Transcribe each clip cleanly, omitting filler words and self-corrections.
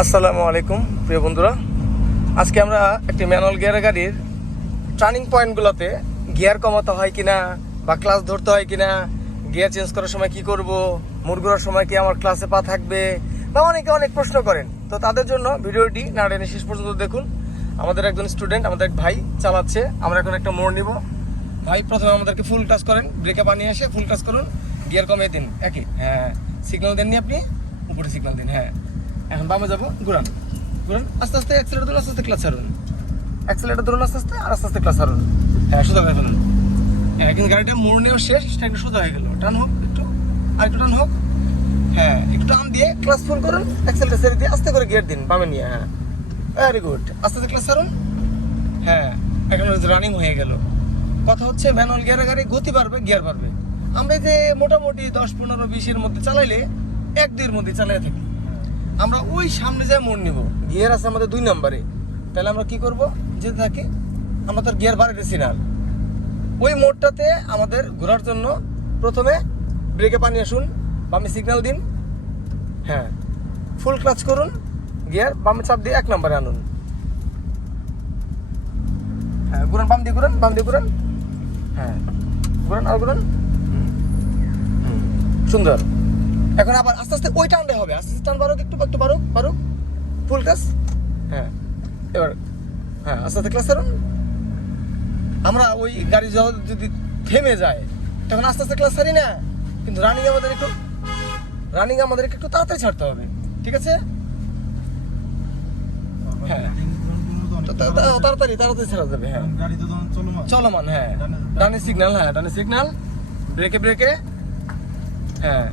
আসসালামু আলাইকুম প্রিয় বন্ধুরা, আজকে আমরা একটি ম্যানুয়াল গিয়ারের গাড়ির টার্নিং পয়েন্টগুলোতে গিয়ার কমাতে হয় কিনা বা ক্লাস ধরতে হয় কিনা, গিয়ার চেঞ্জ করার সময় কি করব, মোড় ঘোরার সময় কি আমার ক্লাসে পা থাকবে, বা অনেকে অনেক প্রশ্ন করেন। তো তাদের জন্য ভিডিওটি না টেনে শেষ পর্যন্ত দেখুন। আমাদের একজন স্টুডেন্ট, আমাদের এক ভাই চালাচ্ছে। আমরা এখন একটা মোড় নিব। ভাই প্রথমে আমাদেরকে ফুল টাচ করেন, ব্রেকে বানিয়ে এসে ফুল টাচ করুন, গিয়ার কমিয়ে দিন। একই হ্যাঁ, সিগন্যাল দেননি আপনি, উপরে সিগন্যাল দিন। হ্যাঁ, এখন বামে যাবো, ঘুরান ঘুরান, আস্তে আস্তে অ্যাক্সিলেটর ধরুন, আস্তে আস্তে ক্লাচ ছাড়ুন, অ্যাক্সিলেটর ধরুন আস্তে আস্তে, আর আস্তে আস্তে ক্লাচ ছাড়ুন। হ্যাঁ, সোজা হয়ে ফেলুন। হ্যাঁ, কিন্তু গাড়িটা মোড় নিয়েও শেষ, সেটা একটু সোজা হয়ে গেল। টান হোক একটু, আর একটু টান হোক। হ্যাঁ, একটু টান দিয়ে ক্লাচ ফুল করুন, অ্যাক্সিলেটর ছেড়ে দিয়ে আস্তে করে গিয়ার দিন বামে নিয়ে। হ্যাঁ, ভেরি গুড, আস্তে আস্তে ক্লাচ ছাড়ুন। হ্যাঁ, এখন রানিং হয়ে গেল। কথা হচ্ছে ম্যানুয়াল গিয়ারের গাড়ি গতি বাড়বে, গিয়ার বাড়বে। আমরা যে মোটামুটি 10-15-20-এর মধ্যে চালাইলে 1-2-এর মধ্যে চালাই থাকি। আমরা ওই সামনে যায় মোড় নিব, গিয়ার আছে আমাদের 2 নম্বরে, তাহলে আমরা কি করব, যেতে থাকি, আমরা তার গিয়ার বাড়াইতেছি না। ওই মোড়টাতে আমাদের ঘোরার জন্য প্রথমে ব্রেকে পানি আসুন, বামে সিগন্যাল দিন। হ্যাঁ, ফুল ক্লাচ করুন, গিয়ার বামে চাপ দিয়ে 1 নম্বরে আনুন। হ্যাঁ, ঘুরান, বাম দিয়ে ঘুরান, বাম দিয়ে ঘুরান। হ্যাঁ, ঘুরান আর ঘুরান। সুন্দর। এখন আবার আস্তে আস্তে ওই টানটা হবে, আস্তে আস্তে টান বাড়ুক, একটু একটু বাড়ুক বাড়ুক, ফুল টাচ। হ্যাঁ, এবার হ্যাঁ, আস্তে আস্তে ক্লাস ছাড়ুন। আমরা ওই গাড়ি যদি থেমে যায় তখন আস্তে আস্তে ক্লাস ছাড়ি না, কিন্তু রানিং আমাদের একটু তাড়াতাড়ি ছাড়তে হবে, ঠিক আছে? হ্যাঁ, তাড়াতাড়ি ছাড়া যাবে। হ্যাঁ, চলমান। হ্যাঁ, ডানে সিগন্যাল, হ্যাঁ ডানে সিগন্যাল, ব্রেকে। হ্যাঁ,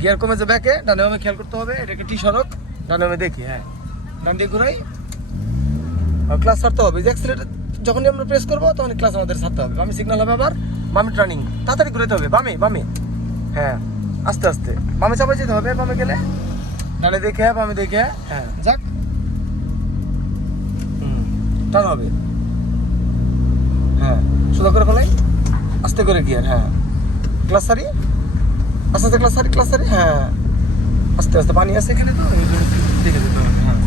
গিয়ার কমে যাবে ব্যাকে, ডানে বামে খেয়াল করতে হবে। এটা একটা টি সড়ক, ডানে বামে দেখি। হ্যাঁ, ডান দিকে ঘুরাই, ক্লাস ছাড়তে হবে। যে অ্যাক্সিলেটর যখনই আমরা প্রেস করবো তখনই ক্লাস আমাদের ছাড়তে হবে। বামে সিগন্যাল হবে, আবার বামে টার্নিং, তাড়াতাড়ি ঘুরাতে হবে, বামে। হ্যাঁ, আস্তে আস্তে বামে চাপাই যেতে হবে। বামে গেলে ডানে দেখে, বামে দেখে। হ্যাঁ, যাক, টান হবে। হ্যাঁ, সোজা করে ফেলাই, আস্তে করে গিয়ার। হ্যাঁ, ক্লাস সারি, আস্তে আস্তে ক্লাস সারি। হ্যাঁ, আস্তে আস্তে পানি আছে এখানে, তো এই জন্য দেখে যেতে হবে। হ্যাঁ,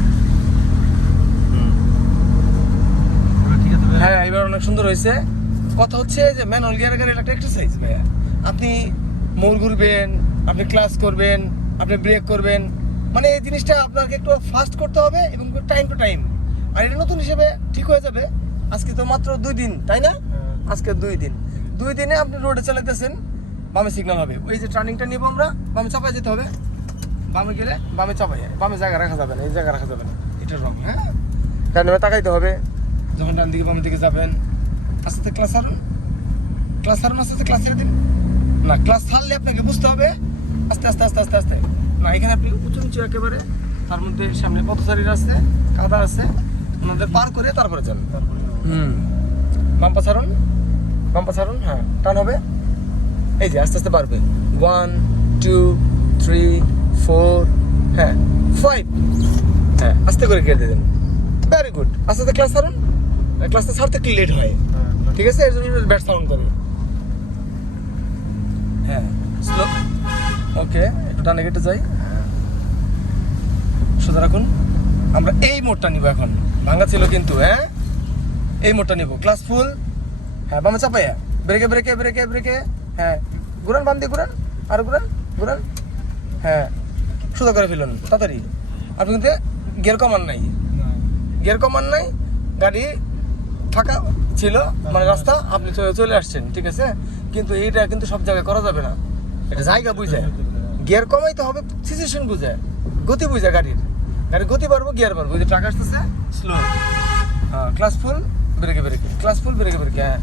হ্যাঁ, এবার অনেক সুন্দর হয়েছে। কথা হচ্ছে যে ম্যানুয়াল গিয়ারের গাড়ি একটা এক্সারসাইজ ভাইয়া। আপনি মোড় ঘুরবেন, আপনি ক্লাস করবেন, আপনি ব্রেক করবেন, মানে এই জিনিসটা আপনাকে একটু ফাস্ট করতে হবে এবং টাইম টু টাইম। আর এটা নতুন হিসেবে ঠিক হয়ে যাবে। আজকে তো মাত্র 2 দিন, তাই না? আজকে 2 দিনে আপনি রোডে চালাতেছেন, বামে সিগন্যাল হবে। ওই যে টার্নিংটা নিব আমরা, বামে চাপাই যেতে হবে। বামে গেলে বামে চাপাই, বামে জায়গা রাখা যাবে না, এই জায়গা রাখা যাবে না, এটা রং। হ্যাঁ, ডানে তাকাইতে হবে যখন ডান দিকে বাম দিকে যাবেন। আস্তে আস্তে ক্লাস ছাড়ুন, আস্তে আস্তে ক্লাস ছেড়ে দিন। না, ক্লাস ছাড়লে আপনাকে বুঝতে হবে আস্তে আস্তে। না, এখানে আপনি উঁচু নিচু একেবারে, তার মধ্যে সামনে পথচারীরা আছে, কাদা আছে, ওনাদের পার করে তারপরে যান। বাম্পা ছাড়ুন। হ্যাঁ, টান হবে, এই যে আস্তে আস্তে পারবে। 1 2 3 4, হ্যাঁ 5। হ্যাঁ, আস্তে করে গিয়ে দিয়ে দেন। Very good. আস্তে আস্তে ক্লাস ছাড়ুন। ক্লাসটা ছাড়তে একটু লেট হয়, ঠিক আছে? এর জন্য ব্যাট সাউন্ড করে। হ্যাঁ, স্লো। ওকে, একটু ডানে কেটে যাই। সোজা রাখুন। আমরা এই মোড়টা নিব এখন, ভাঙা ছিল কিন্তু। হ্যাঁ, এই মোড়টা নিব, ক্লাস ফুল। হ্যাঁ, বামে চাপাইয়া ব্রেকে। হ্যাঁ, ঘুরান, বাম দিয়ে ঘুরান, আর ঘুরান। হ্যাঁ, সোজা করে ফেলুন তাড়াতাড়ি। আপনি কিন্তু গিয়ার কমান নাই, গাড়ি ফাঁকা ছিল, মানে রাস্তা, আপনি চলে আসছেন, ঠিক আছে? কিন্তু এইটা কিন্তু সব জায়গায় করা যাবে না। এটা জায়গা বুঝে গিয়ার কমাইতে হবে, সিচুয়েশন বুঝে, গতি বুঝে। গাড়ির গতি বাড়বো, গিয়ার বাড়বো। ওই যে ট্রাক আসতেছে, স্লো। হ্যাঁ, ক্লাস ফুল, ব্রেকে, ক্লাস ফুল, ব্রেকে। হ্যাঁ,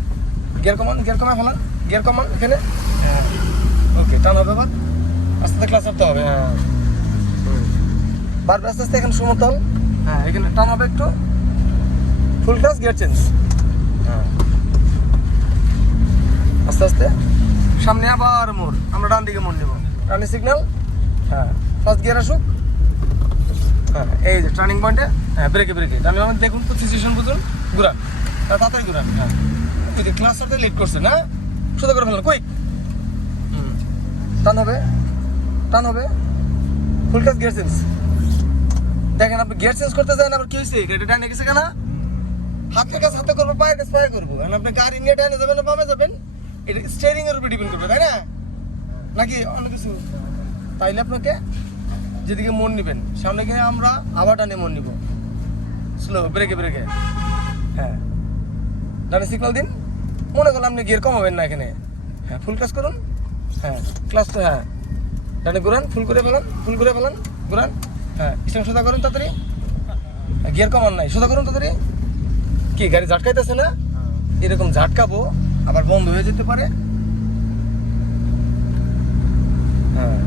গিয়ার কমান ফেলান, গিয়ার কমান এখানে। হ্যাঁ, ওকে, টান হবে আবার, আস্তে আস্তে ক্লাস ছাড়তে হবে। হ্যাঁ, বারবার আস্তে আস্তে, এখানে সমতল। হ্যাঁ, এখানে টান হবে একটু, ফুল ক্লাস, গিয়ার চেঞ্জ। হ্যাঁ, আস্তে আস্তে সামনে আবার মোড়, আমরা ডান দিকে মোড় নেব, ডানে সিগন্যাল। হ্যাঁ, ফার্স্ট গিয়ার আসুক। হ্যাঁ, এই যে টার্নিং পয়েন্টে। হ্যাঁ, ব্রেকে ডানে বামে দেখুন, সিচুয়েশন বুঝুন, ঘুরান, তাড়াতাড়ি ঘুরান। হ্যাঁ, ওই যে ক্লাস সাথে লেট করছে না, সোজা করে ফেলেন, কুইক। টান হবে, ফুল ক্লাস, গিয়ার চেঞ্জ। দেখেন আপনি গিয়ার চেঞ্জ করতে যান, আবার কি হয়েছে গাড়িটা ডানে গেছে কেন? হাতের কাছে হাতে করবো, পায়ের কাছে পায়ে করবো। এখন আপনি গাড়ি নিয়ে ডানে যাবেন না বামে যাবেন, এটা স্টিয়ারিং এর উপর ডিপেন্ড করবে, তাই না? নাকি অন্য কিছু? তাইলে আপনাকে যেদিকে মন নিবেন, সামনে গিয়ে আমরা আবার ডানে মন নিব, স্লো ব্রেকে ব্রেকে। হ্যাঁ, ডানে সিগন্যাল দিন। মনে করলাম আপনি গিয়ার কমাবেন না এখানে, হ্যাঁ ফুল ক্লাস করুন। হ্যাঁ ক্লাস তো, হ্যাঁ ডানে ঘুরান, ফুল করে ফেলান, ফুল করে ফেলান, ঘুরান। হ্যাঁ স্ট্যান্ড সোজা করুন তাড়াতাড়ি, গিয়ার কমান নাই, সোজা করুন তাড়াতাড়ি। কি গাড়ি ঝাটকাইতেছে না? এরকম ঝাটকাবো আবার বন্ধ হয়ে যেতে পারে। হ্যাঁ,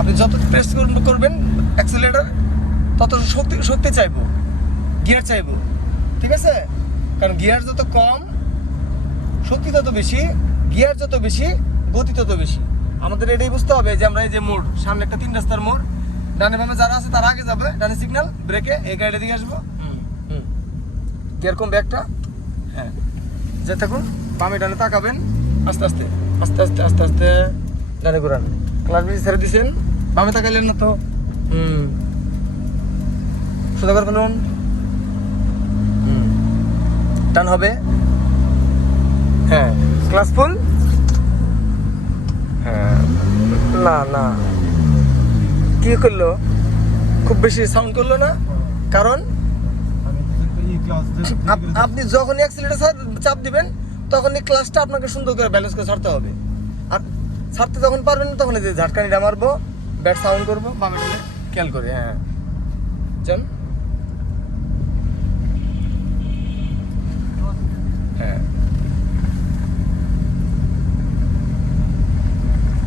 আপনি যত প্রেস করবেন অ্যাক্সিলারেটর, তত শক্তি শক্তি চাইবো, গিয়ার চাইবো, ঠিক আছে? কারণ গিয়ার যত কম শক্তি তত বেশি, গিয়ার যত বেশি গতি তত বেশি। আমাদের এটাই বুঝতে হবে যে আমরা এই যে মোড়, সামনে একটা 3 রাস্তার মোড়, ডানে বামে যারা আছে তারা আগে যাবে, ডানে সিগন্যাল ব্রেকে, এই গাড়িটা দিকে আসবো। গিয়ার কমবে একটা, হ্যাঁ যে থাকুন, বামে ডানে তাকাবেন, আস্তে আস্তে আস্তে আস্তে আস্তে আস্তে ডানে ঘুরান। ক্লাস বেশি ছেড়ে দিচ্ছেন, বামে তাকাইলেন না তো, সোজা করে ফেলুন, টান হবে। হ্যাঁ ক্লাস ফুল, হ্যাঁ না না কি করলো, খুব বেশি সাউন্ড করলো না, কারণ আপনি যখনই অ্যাক্সিলারেটর চাপ দিবেন তখনই ক্লাসটা আপনাকে সুন্দর করে ব্যালেন্স করে ছাড়তে হবে। আর ছাড়তে যখন পারবেন না তখন এই যে ঝাটকানিটা মারবো, ব্যাট সাউন্ড করবো, বামে টানে খেয়াল করে। হ্যাঁ যান, হ্যাঁ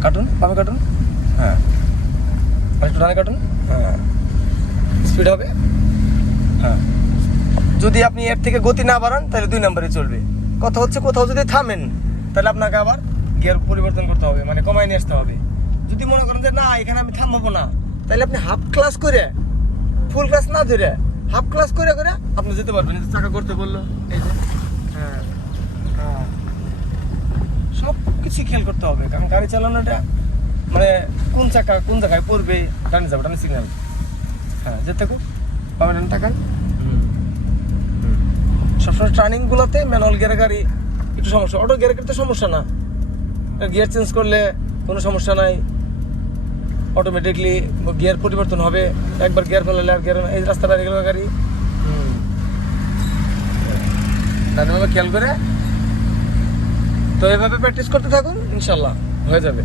কাটুন, বামে কাটুন, হ্যাঁ আর একটু ডানে কাটুন, হ্যাঁ স্পিড হবে। হ্যাঁ যদি আপনি এর থেকে গতি না বাড়ান তাহলে 2 নম্বরে চলবে। কথা হচ্ছে কোথাও যদি থামেন তাহলে আপনাকে আবার গিয়ার পরিবর্তন করতে হবে, মানে কমায় নিয়ে আসতে হবে। যদি মনে করেন যে না এখানে আমি থামবো না, তাহলে আপনি হাফ ক্লাস করে, ফুল ক্লাস না ধরে হাফ ক্লাস করে করে আপনি যেতে পারবেন। চাকা করতে বললো, এই যে হ্যাঁ হ্যাঁ সব কিছু খেয়াল করতে হবে, কারণ গাড়ি চালানোটা মানে কোন চাকা কোন জায়গায় পড়বে, ডানে যাবে, ডানে সিগন্যাল, হ্যাঁ যেতে থাকুক, বামে ডানে তাকান। সবসময় টার্নিংগুলোতে ম্যানুয়াল গিয়ারের গাড়ি একটু সমস্যা, অটো গিয়ারের ক্ষেত্রে সমস্যা না, গিয়ার চেঞ্জ করলে কোনো সমস্যা নাই, অটোমেটিকলি গিয়ার পরিবর্তন হবে। একবার গিয়ার ফেলালে আর গিয়ার, এই রাস্তাটা রেগুলার গাড়ি, ডানেভাবে খেয়াল করে। তো এভাবে প্র্যাকটিস করতে থাকুন, ইনশাল্লাহ হয়ে যাবে।